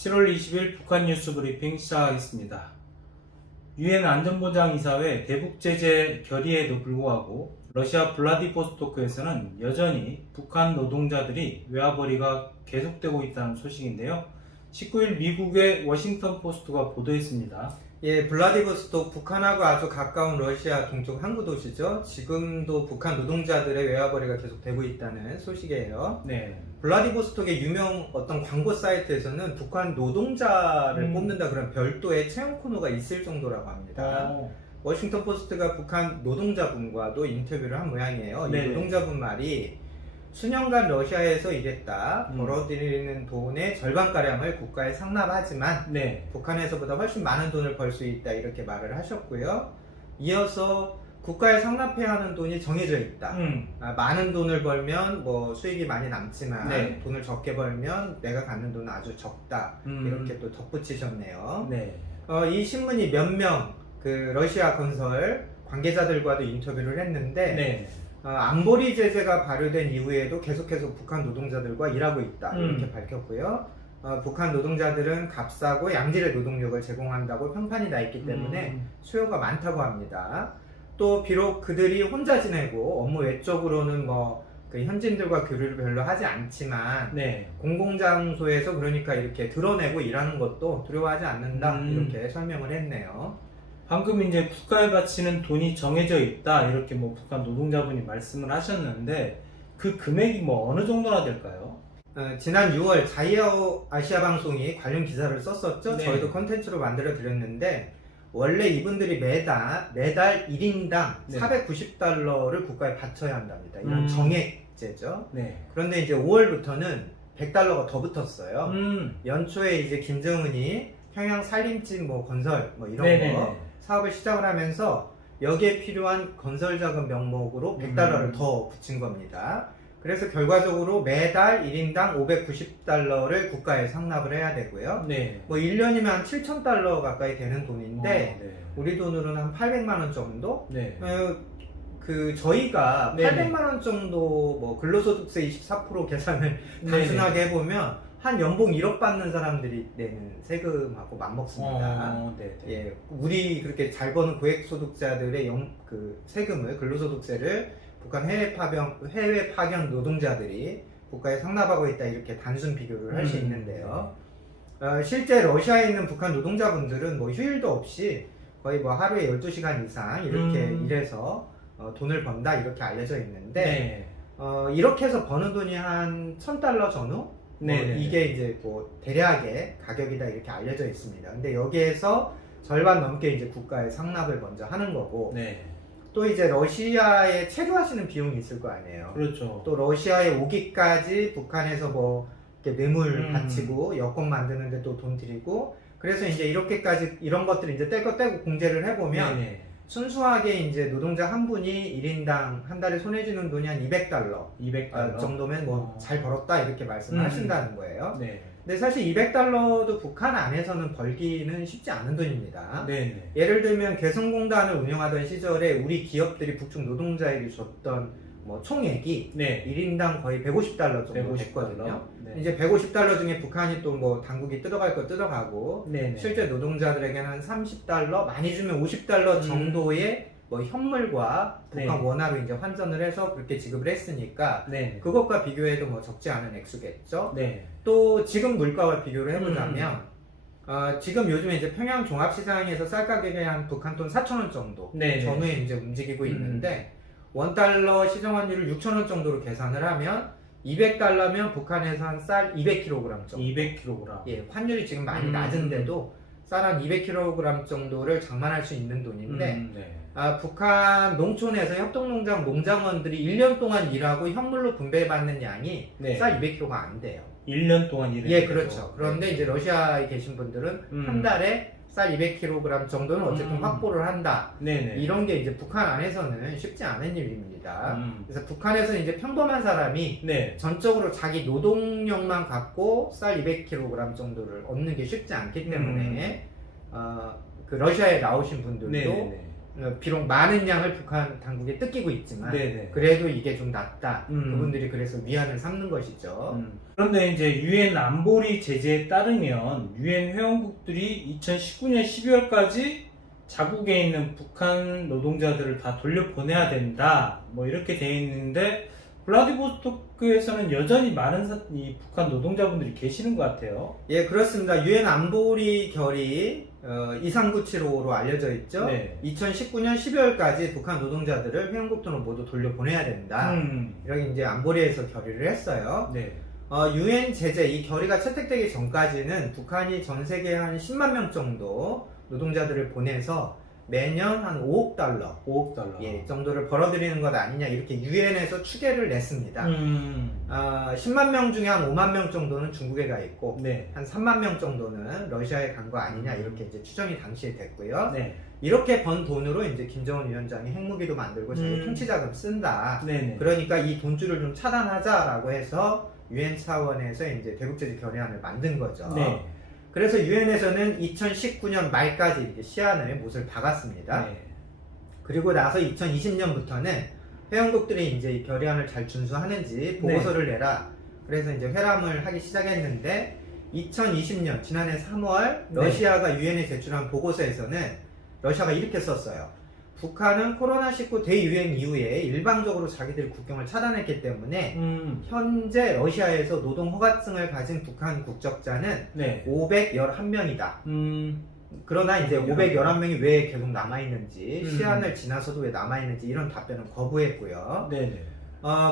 7월 20일 북한 뉴스 브리핑 시작하겠습니다. 유엔 안전보장이사회 대북 제재 결의에도 불구하고 러시아 블라디보스토크에서는 여전히 북한 노동자들이 외화벌이가 계속되고 있다는 소식인데요. 19일 미국의 워싱턴 포스트가 보도했습니다. 예, 블라디보스토크 북한하고 아주 가까운 러시아 동쪽 항구 도시죠. 지금도 북한 노동자들의 외화벌이가 계속되고 있다는 소식이에요. 네. 블라디보스톡의 유명 어떤 광고 사이트에서는 북한 노동자를 뽑는다 그런 별도의 채용 코너가 있을 정도라고 합니다. 워싱턴 포스트가 북한 노동자분과도 인터뷰를 한 모양이에요. 네네. 이 노동자분 말이 수년간 러시아에서 일했다. 벌어들이는 돈의 절반가량을 국가에 상납하지만 네. 북한에서보다 훨씬 많은 돈을 벌 수 있다 이렇게 말을 하셨고요. 이어서 국가에 상납해야 하는 돈이 정해져 있다. 많은 돈을 벌면 뭐 수익이 많이 남지만 네. 돈을 적게 벌면 내가 갖는 돈은 아주 적다. 이렇게 또 덧붙이셨네요. 네. 이 신문이 몇 명 그 러시아 건설 관계자들과도 인터뷰를 했는데 네. 안보리 제재가 발효된 이후에도 계속해서 북한 노동자들과 일하고 있다 이렇게 밝혔고요. 북한 노동자들은 값싸고 양질의 노동력을 제공한다고 평판이 나 있기 때문에 수요가 많다고 합니다. 또 비록 그들이 혼자 지내고 업무 외적으로는 그 현지인들과 교류를 별로 하지 않지만 네. 공공장소에서 그러니까 이렇게 드러내고 일하는 것도 두려워하지 않는다 이렇게 설명을 했네요. 방금 이제 국가에 바치는 돈이 정해져 있다 이렇게 북한 노동자분이 말씀을 하셨는데 그 금액이 어느 정도나 될까요? 지난 6월 자이어 아시아 방송이 관련 기사를 썼었죠. 네. 저희도 컨텐츠로 만들어 드렸는데 원래 이분들이 매달 1인당 네. 490달러를 국가에 바쳐야 한답니다. 이런 정액제죠. 네. 그런데 이제 5월부터는 100달러가 더 붙었어요. 연초에 이제 김정은이 평양 산림집 건설 이런 네네네. 거 사업을 시작을 하면서 여기에 필요한 건설 자금 명목으로 100달러를 더 붙인 겁니다. 그래서 결과적으로 매달 1인당 590달러를 국가에 상납을 해야 되고요. 네. 1년이면 한 7,000달러 가까이 되는 돈인데 네. 우리 돈으로는 한 800만원 정도? 네. 저희가 네네. 800만원 정도 근로소득세 24% 계산을 네네. 단순하게 해보면 한 연봉 1억 받는 사람들이 내는 세금하고 맞먹습니다. 네네. 예, 우리 그렇게 잘 버는 고액소득자들의 세금을, 근로소득세를 북한 해외 파견 노동자들이 국가에 상납하고 있다 이렇게 단순 비교를 할 수 있는데요. 실제 러시아에 있는 북한 노동자분들은 휴일도 없이 거의 하루에 12시간 이상 이렇게 일해서 돈을 번다 이렇게 알려져 있는데 네. 이렇게 해서 버는 돈이 한 1,000달러 전후? 이게 이제 대략의 가격이다 이렇게 알려져 있습니다. 근데 여기에서 절반 넘게 이제 국가에 상납을 먼저 하는 거고 네. 또 이제 러시아에 체류하시는 비용이 있을 거 아니에요. 그렇죠. 또 러시아에 오기까지 북한에서 이렇게 뇌물 바치고 여권 만드는데 또 돈 들이고 그래서 이제 이렇게까지 이런 것들을 이제 뗄 거 떼고 공제를 해보면 네네. 순수하게 이제 노동자 한 분이 1인당 한 달에 손해지는 돈이 한 200달러 200달러 정도면 잘 벌었다 이렇게 말씀을 하신다는 거예요. 네. 근데 사실 200달러도 북한 안에서는 벌기는 쉽지 않은 돈입니다. 네네. 예를 들면 개성공단을 운영하던 시절에 우리 기업들이 북쪽 노동자에게 줬던 총액이 네. 1인당 거의 150달러 정도 150달러. 됐거든요. 네. 이제 150달러 중에 북한이 또 당국이 뜯어갈 거 뜯어가고 네네. 실제 노동자들에게는 한 30달러, 많이 주면 50달러 정도의 현물과 북한 네. 원화로 이제 환전을 해서 그렇게 지급을 했으니까 네. 그것과 비교해도 적지 않은 액수겠죠. 네. 또 지금 물가와 비교를 해보자면 지금 요즘에 이제 평양 종합시장에서 쌀 가격이 한 북한 돈 4,000원 정도 네네. 전후에 이제 움직이고 있는데 원달러 시정 환율을 6,000원 정도로 계산을 하면 200달러면 북한에서 한 쌀 200kg 정도. 200kg. 예, 환율이 지금 많이 낮은데도 쌀 한 200kg 정도를 장만할 수 있는 돈인데 네. 북한 농촌에서 협동농장 농장원들이 1년 동안 일하고 현물로 분배받는 양이 네. 쌀 200kg가 안 돼요. 1년 동안 일을 예, 해서. 그렇죠. 그런데 네. 이제 러시아에 계신 분들은 한 달에 쌀 200kg 정도는 어쨌든 확보를 한다. 네네. 이런 게 이제 북한 안에서는 쉽지 않은 일입니다. 음. 그래서 북한에서는 이제 평범한 사람이 네. 전적으로 자기 노동력만 갖고 쌀 200kg 정도를 얻는 게 쉽지 않기 때문에 그 러시아에 나오신 분들도 네네네. 비록 많은 양을 북한 당국에 뜯기고 있지만 네네. 그래도 이게 좀 낫다. 음. 그분들이 그래서 위안을 삼는 것이죠. 그런데 이제 유엔 안보리 제재에 따르면 유엔 회원국들이 2019년 12월까지 자국에 있는 북한 노동자들을 다 돌려보내야 된다. 뭐 이렇게 돼 있는데 블라디보스토크에서는 여전히 많은 이 북한 노동자분들이 계시는 것 같아요. 예, 그렇습니다. 유엔 안보리 결의 23975로 알려져 있죠. 네. 2019년 12월까지 북한 노동자들을 회원국들로 모두 돌려보내야 된다. 이렇게 이제 안보리에서 결의를 했어요. 네. 유엔 제재 이 결의가 채택되기 전까지는 북한이 전 세계에 한 10만 명 정도 노동자들을 보내서 매년 한 5억 달러, 5억 달러. 예, 정도를 벌어들이는 것 아니냐 이렇게 유엔에서 추계를 냈습니다. 10만 명 중에 한 5만 명 정도는 중국에 가 있고 네. 한 3만 명 정도는 러시아에 간 거 아니냐 이렇게 이제 추정이 당시에 됐고요. 네. 이렇게 번 돈으로 이제 김정은 위원장이 핵무기도 만들고 자기 통치자금 쓴다. 네네. 그러니까 이 돈줄을 좀 차단하자라고 해서 유엔 차원에서 이제 대국제재 결의안을 만든 거죠. 네. 그래서 유엔에서는 2019년 말까지 이렇게 시한을 못을 박았습니다. 네. 그리고 나서 2020년부터는 회원국들이 이제 이 결의안을 잘 준수하는지 보고서를 내라. 그래서 이제 회람을 하기 시작했는데 2020년 지난해 3월 러시아가 유엔에 제출한 보고서에서는 러시아가 이렇게 썼어요. 북한은 코로나19 대유행 이후에 일방적으로 자기들 국경을 차단했기 때문에 현재 러시아에서 노동 허가증을 가진 북한 국적자는 네. 511명이다. 그러나 이제 511명이 왜 계속 남아있는지 시한을 지나서도 왜 남아있는지 이런 답변은 거부했고요. 네네.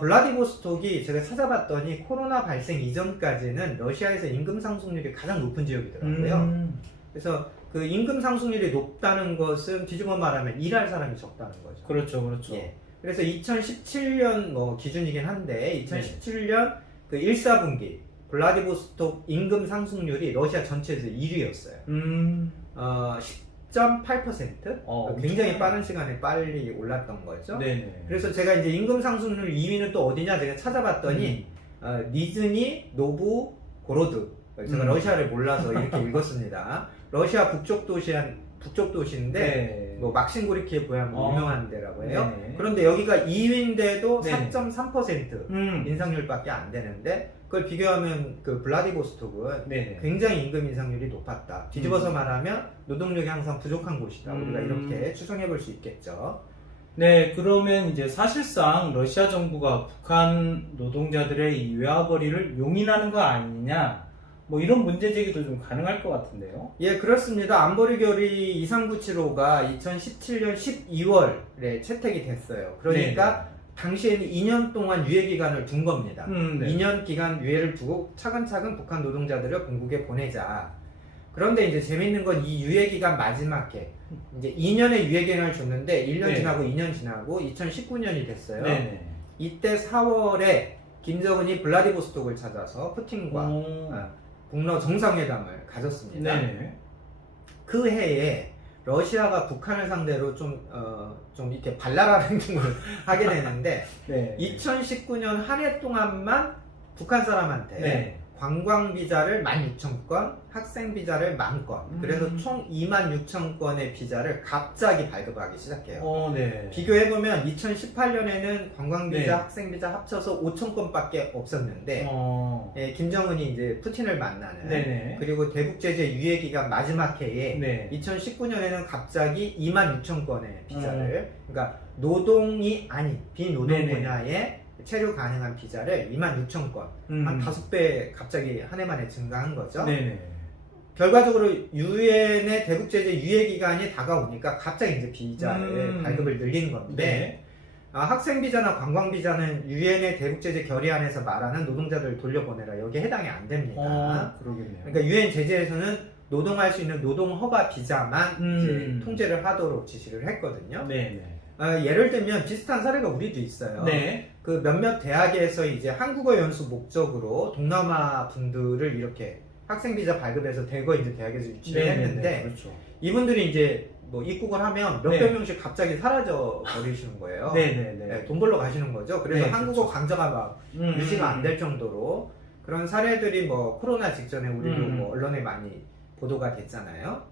블라디보스톡이 제가 찾아봤더니 코로나 발생 이전까지는 러시아에서 임금 상승률이 가장 높은 지역이더라고요. 그래서 그 임금 상승률이 높다는 것은 뒤집어 말하면 일할 사람이 적다는 거죠. 그렇죠, 그렇죠. 예. 그래서 2017년 뭐 기준이긴 한데 2017년 그 1사분기 블라디보스톡 임금 상승률이 러시아 전체에서 1위였어요. 10.8%? 굉장히 빠른 시간에 빨리 올랐던 거죠. 네네. 그래서 제가 이제 임금 상승률 2위는 또 어디냐 제가 찾아봤더니 니즈니 노브고로드 제가 러시아를 몰라서 이렇게 읽었습니다. 러시아 북쪽 도시인데 네. 뭐 막신고리키에 보면 유명한 데라고 해요. 네네. 그런데 여기가 2위인데도 네네. 4.3% 인상률밖에 안 되는데 그걸 비교하면 그 블라디보스톡은 네네. 굉장히 임금 인상률이 높았다. 뒤집어서 말하면 노동력이 항상 부족한 곳이다. 우리가 이렇게 추정해 볼 수 있겠죠. 네, 그러면 이제 사실상 러시아 정부가 북한 노동자들의 이 외화벌이를 용인하는 거 아니냐, 뭐 이런 문제 제기도 좀 가능할 것 같은데요. 예, 그렇습니다. 안보리 결의 23975가 2017년 12월에 채택이 됐어요. 그러니까 당시에는 2년 동안 유예 기간을 둔 겁니다. 네. 2년 기간 유예를 두고 차근차근 북한 노동자들을 본국에 보내자. 그런데 이제 재밌는 건 이 유예 기간 마지막 해 이제 2년의 유예 기간을 줬는데 1년 네. 지나고 2년 지나고 2019년이 됐어요. 네네. 이때 4월에 김정은이 블라디보스톡을 찾아서 푸틴과 북러 정상회담을 가졌습니다. 네네. 그 해에 러시아가 북한을 상대로 좀 이렇게 발랄한 행동을 하게 되는데 네. 2019년 한 해 동안만 북한 사람한테 네. 관광 비자를 16,000건, 학생 비자를 10,000건, 그래서 총 26,000건의 비자를 갑자기 발급하기 시작해요. 네. 비교해보면 2018년에는 관광 비자, 네. 학생 비자 합쳐서 5,000건밖에 없었는데 예, 김정은이 이제 푸틴을 만나는 네네. 그리고 대북 제재 유예 기간 마지막 해에 네. 2019년에는 갑자기 26,000건의 비자를 그러니까 노동이 아닌 비노동 네네. 분야에 체류 가능한 비자를 26,000건 한 5배 갑자기 한 해 만에 증가한 거죠. 네네. 결과적으로 유엔의 대북 제재 유예 기간이 다가오니까 갑자기 이제 비자를 발급을 늘린 건데 네. 학생 비자나 관광 비자는 유엔의 대북 제재 결의안에서 말하는 노동자들을 돌려보내라 여기에 해당이 안 됩니다. 그러겠네요. 그러니까 유엔 제재에서는 노동할 수 있는 노동 허가 비자만 이제 통제를 하도록 지시를 했거든요. 네네. 예를 들면 비슷한 사례가 우리도 있어요. 네. 그 몇몇 대학에서 이제 한국어 연수 목적으로 동남아 분들을 이렇게 학생 비자 발급해서 대거 이제 대학에서 유치를 했는데 그렇죠. 이분들이 이제 뭐 입국을 하면 몇백 네. 명씩 갑자기 사라져 버리시는 거예요. 네네네. 네, 돈 벌러 가시는 거죠. 그래서 네, 한국어 그렇죠. 강좌가 막 유지가 안 될 정도로 그런 사례들이 뭐 코로나 직전에 우리도 뭐 언론에 많이 보도가 됐잖아요.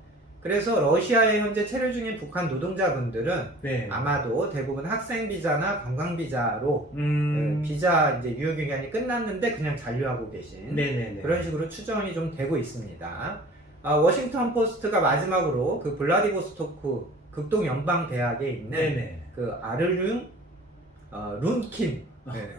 그래서 러시아에 현재 체류 중인 북한 노동자분들은 네. 아마도 대부분 학생 비자나 관광 비자로 네. 비자 이제 유효 기간이 끝났는데 그냥 잔류하고 계신 네네네. 그런 식으로 추정이 좀 되고 있습니다. 워싱턴 포스트가 마지막으로 그 블라디보스토크 극동 연방 대학에 있는 네네. 그 아르륜 룬킨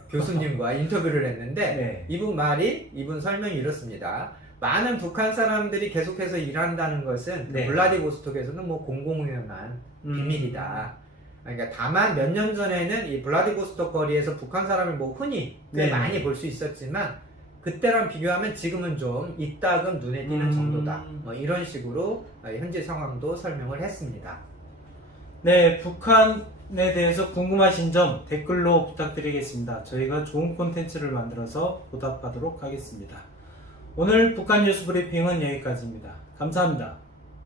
교수님과 인터뷰를 했는데 네. 이분 설명이 이렇습니다. 많은 북한 사람들이 계속해서 일한다는 것은 그 네. 블라디보스톡에서는 뭐 공공연한 비밀이다. 그러니까 다만 몇 년 전에는 이 블라디보스톡 거리에서 북한 사람을 뭐 흔히 꽤 네. 많이 볼 수 있었지만 그때랑 비교하면 지금은 좀 이따금 눈에 띄는 정도다. 뭐 이런 식으로 현재 상황도 설명을 했습니다. 네, 북한에 대해서 궁금하신 점 댓글로 부탁드리겠습니다. 저희가 좋은 콘텐츠를 만들어서 보답하도록 하겠습니다. 오늘 북한 뉴스 브리핑은 여기까지입니다. 감사합니다.